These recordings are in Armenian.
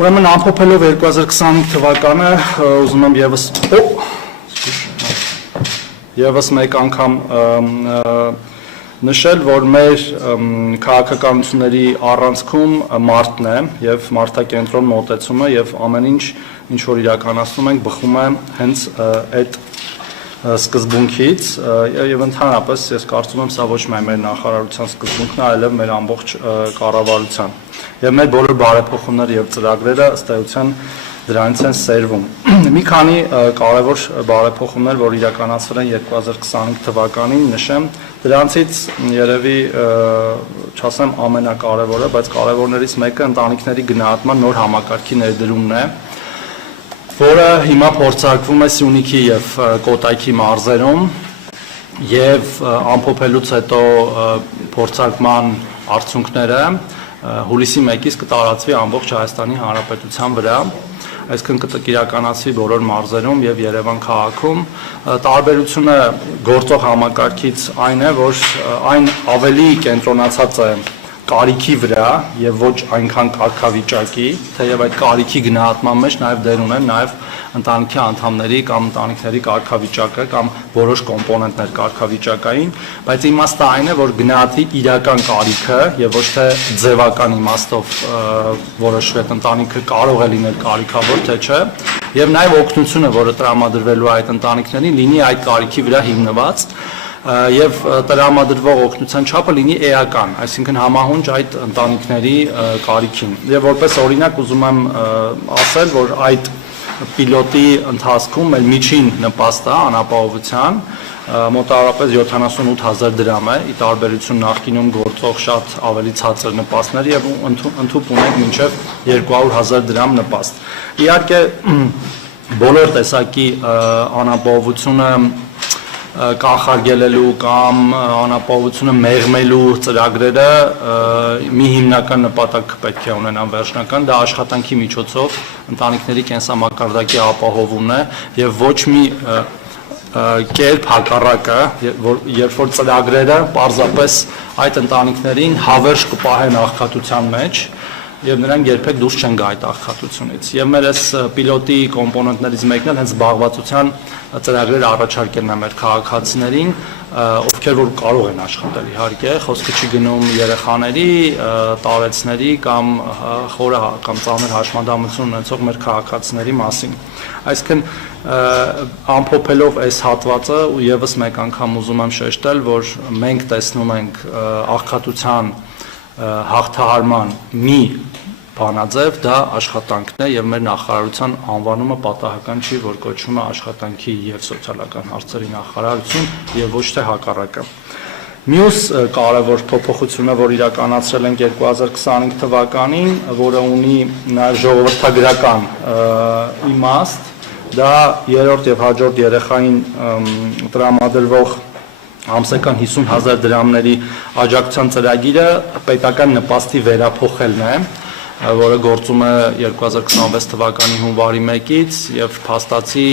Ուրեմն ամփոփելով 2025 թվականը ուզում եմ եւս մեկ անգամ նշել, որ մեր քաղաքականությունների առանցքում մարդն է եւ մարդակենտրոն մոտեցումը եւ ամեն ինչ որ իրականացնում ենք բխում է հենց այդ սկզբունքից եւ ընդհանրապես ես կարծում եմ սա ոչ միայն մեր նախարարության սկզբունքն է, այլև մեր ամբողջ կառավարության եւ մեր բոլոր բարեփոխումները եւ ծրագրերը ըստ էության դրանից են սերվում։ Մի քանի կարևոր բարեփոխումներ, որ իրականացվել են 2025 թվականին, նշեմ, դրանցից երևի չասեմ ամենակարևորը, բայց կարևորներից մեկը ընտանիքների գնահատման նոր համակարգի ներդրումն է, որը հիմա փորձարկվում է Սյունիքի եւ Կոտայքի մարզերում եւ ամփոփելուց հետո փորձարկման արդյունքները հուլիսի 1-ից կտարածվի ամբողջ Հայաստանի Հանրապետության վրա, այսինքն կիրականացվի բոլոր մարզերում եւ Երևան քաղաքում։ Տարբերությունը գործող համակարգից այն է, որ այն ավելի կենտրոնացած է կարիքի վրա եւ ոչ այնքան կարգավիճակի, թեև այդ կարիքի գնահատման մեջ նաեւ դեր ունեն նաեւ ընտանիքի անդամների կամ ընտանիքների կարգավիճակը կամ որոշ կոմպոնենտներ կարգավիճակային, բայց իմաստը այն է, որ գնահատվի իրական կարիքը եւ ոչ թե ձևական իմաստով որոշվի ընտանիքը կարող է լինել կարիքավոր, թե չէ, եւ նաեւ օգնությունը, որը տրամադրվելու է այդ ընտանիքներին, լինի այդ կարիքի վրա հիմնված եւ տրամադրվող օգնության չափը լինի էական, այսինքն համահունչ այդ ընտանիքների կարիքին։ Եվ որպես օրինակ ուզում եմ ասել, որ այդ պիլոտի ընթացքում մեր միջին նպաստը անապահովության մոտավորապես 78000 դրամ է, ի տարբերություն նախկինում գործող շատ ավելի ցածր նպաստների եւ ընդհանուր ունենք մինչեւ 200000 դրամ նպաստ։ Իհարկե բոլոր տեսակի անապահովությունը կանխարգելելու կամ անապահովությունը մեղմելու ծրագրերը մի հիմնական նպատակ պետք է ունենան վերջնական, դա աշխատանքի միջոցով ընտանիքների կենսամակարդակի ապահովումն է եւ ոչ մի կերպ հակառակը, երբ որ ծրագրերը պարզապես այդ ընտանիքներին հավերժ կպահեն աղքատության մեջ եւ նրանք երբեք դուրս չեն գա այդ աղքատությունից։ Եվ մեր այս պիլոտի կոմպոնենտներից մեկն էլ հենց զբաղվածության ծրագրեր առաջարկելն է մեր քաղաքացիներին, ովքեր որ կարող են աշխատել իհարկե, խոսքը չի գնում երեխաների, տարեցների կամ խորը կամ ծանր հաշմանդամություն ունեցող մեր քաղաքացիների մասին։ Այսինքն ամփոփելով այս հատվածը ու եւս մեկ անգամ ուզում եմ շեշտել, որ մենք տեսնում ենք աղքատության հաղթահարման մի բանաձև, դա աշխատանքն է եւ մեր նախարարության անվանումը պատահական չի, որ կոչվում է աշխատանքի եւ սոցիալական հարցերի նախարարություն եւ ոչ թե հակառակը։ Մյուս կարևոր փոփոխությունը, որ իրականացրել ենք 2025 թվականին, որը ունի նաեւ ժողովրդագրական իմաստ, դա երրորդ եւ հաջորդ երեխային տրամադրվող ամսական 50000 դրամների աջակցության ծրագիրը պետական նպաստի վերափոխելն է, որը գործում է 2026 թվականի հունվարի 1-ից եւ փաստացի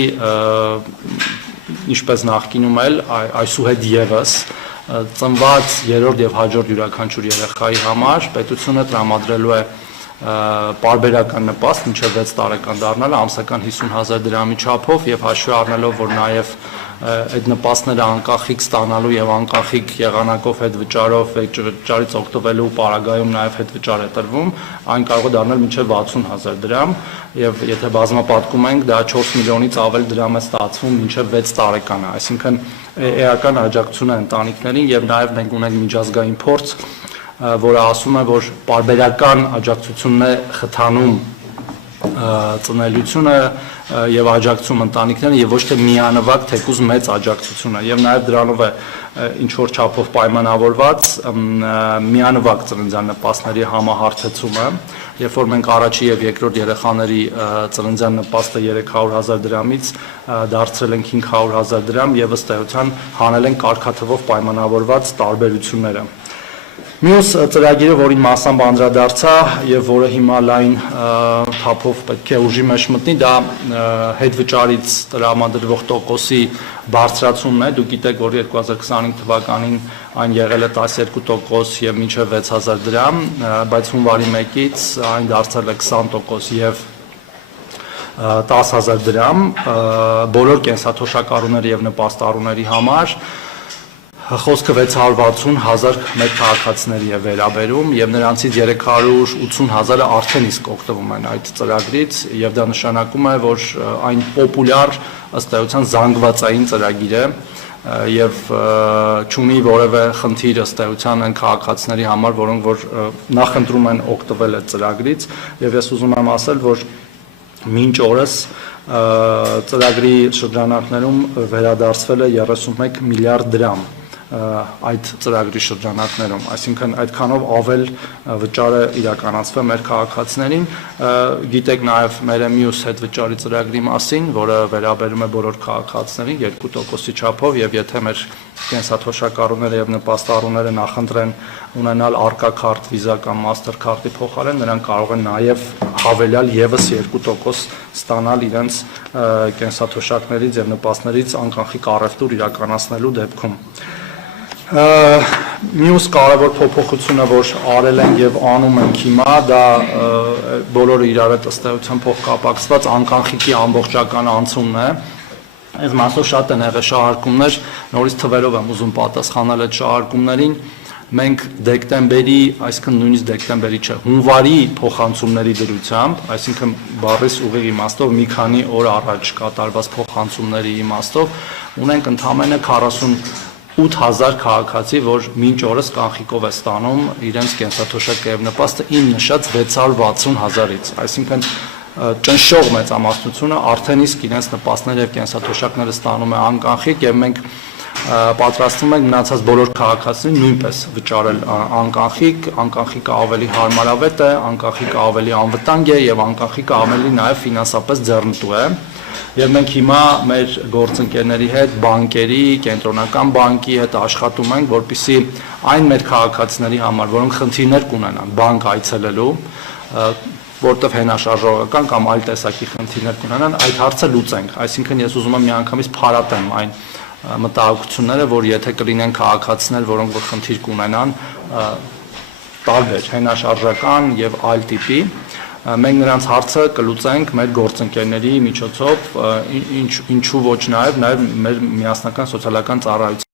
ինչպես նախկինում էլ այսուհետ եւս ծնված երրորդ եւ հաջորդ յուրաքանչյուր երեխայի համար պետությունը տրամադրելու է պարբերական նպաստ մինչև 6 տարեկան դառնալը ամսական 50000 դրամի չափով եւ հաշվի առնելով, որ նաեւ այդ նպաստները անկախիկ ստանալու եւ անկախիկ եղանակով հետվճարով վճարից օգտվելու պարագայում նաեւ հետվճար է տրվում, այն կարող է դառնալ մինչեւ 60000 դրամ եւ եթե բազմապատկում ենք, դա 4 միլիոնից ավել դրամ է ստացվում մինչեւ 6 տարեկանը, այսինքն էական աջակցություն է ընտանիքներին եւ նաեւ մենք ունենք միջազգային փորձ, որը ասում է, որ պարբերական աջակցությունն է խթանում ծնելիությունը եւ աջակցում ընտանիքներին եւ ոչ թե միանվագ թեկուզ մեծ աջակցությունը եւ նաեւ դրանով է ինչ որ չափով պայմանավորված միանվագ ծննդյան նպաստների համահարթեցումը, երբ որ մենք առաջի եւ երկրորդ երեխաների ծննդյան նպաստը 300000 դրամից դարձրել ենք 500000 դրամ եւ ըստ էության հանել ենք կարգաթվով պայմանավորված տարբերությունները։ Մյուս ծրագիրը, որին մասամբ անդրադարձա եւ որը հիմա լայն թափով պետք է ուժի մեջ մտնի, դա հետվճարից տրամադրվող տոկոսի բարձրացումն է։ Դուք գիտեք, որ 2025 թվականին այն եղել է 12% եւ մինչեւ 6000 դրամ, բայց հունվարի 1-ից այն դարձել է 20% եւ 10000 դրամ բոլոր կենսաթոշակառուների եւ նպաստառուների համար։ Խոսքը 660,000 մեկ քաղաքացիների է վերաբերում եւ նրանցից 380,000-ը արդեն իսկ օգտվում են այդ ծրագրից եւ դա նշանակում է, որ այն պոպուլյար ըստ էության զանգվածային ծրագիր է եւ չունի որևէ խնդիր ըստ էության այն քաղաքացիների համար, որոնք որ նախընտրում են օգտվել այդ ծրագրից եւ ես ուզում եմ ասել, որ մինչ օրս ծրագրի շրջանակներում վերադարձվել է 31 միլիարդ դրամ այդ ծրագրի շրջանակներում, այսինքն այդքանով ավել վճարը իրականացվել մեր քաղաքացիներին։ Գիտեք նաև մեր մյուս հետվճարի ծրագրի մասին, որը վերաբերում է բոլոր քաղաքացիներին 2%-ի չափով եւ եթե մեր կենսաթոշակառուները եւ նպաստառուները նախընտրեն ունենալ արկա քարտ, վիզա կամ մաստերքարտի փոխարեն, նրանք կարող են նաև հավելյալ եւս 2% ստանալ իրենց կենսաթոշակներից եւ նպաստներից անկանխիկ առևտուր իրականացնելու դեպքում։ Մյուս կարևոր փոփոխությունը, որ արել են եւ անում ենք հիմա, դա բոլորը իրար հետ ըստ էության փոխկապակցված անկանխիկի ամբողջական անցումն է։ Այս մասով շատ են եղել շահարկումներ, նորից թվերով եմ ուզում պատասխանել այդ շահարկումներին։ Մենք դեկտեմբերի, այսինքն նույնիսկ դեկտեմբերի չէ, հունվարի փոխանցումների դրությամբ, այսինքն բառիս ուղիղ իմաստով մի քանի օր առաջ կատարված փոխանցումների իմաստով ունենք ընդամենը 48,000 քաղաքացի, որ մինչ օրս կանխիկով է ստանում իրենց կենսաթոշակը եւ նպաստը իմ նշած 660,000-ից, այսինքն ճնշող մեծամասնությունը արդեն իսկ իրենց նպաստները եւ կենսաթոշակները ստանում է անկանխիկ եւ մենք պատրաստվում ենք մնացած բոլոր քաղաքացիներին նույնպես վճարել անկանխիկը ավելի հարմարավետ է, անկանխիկը ավելի անվտանգ է եւ անկանխիկը ավելի նաեւ ֆինանսապես ձեռնտու է։ Եվ մենք հիմա մեր գործընկերների հետ, բանկերի, կենտրոնական բանկի հետ աշխատում ենք, որպեսզի այն մեր քաղաքացիների համար, որոնք խնդիրներ կունենան բանկ այցելելու, որտեղ հենաշարժողական կամ այլ տեսակի խնդիրներ կունենան, այդ հարցը լուծենք։ Այսինքն ես ուզում եմ միանգամից փարատեմ այն մտահոգությունները, որ եթե կլինեն քաղաքացիներ, որոնք որ խնդիր կունենան տարբեր հենաշարժական եւ այլ տիպի, մենք նրանց հարցը կլուծենք մեր գործընկերների միջոցով, ինչու ոչ նաև մեր միասնական սոցիալական ծառայության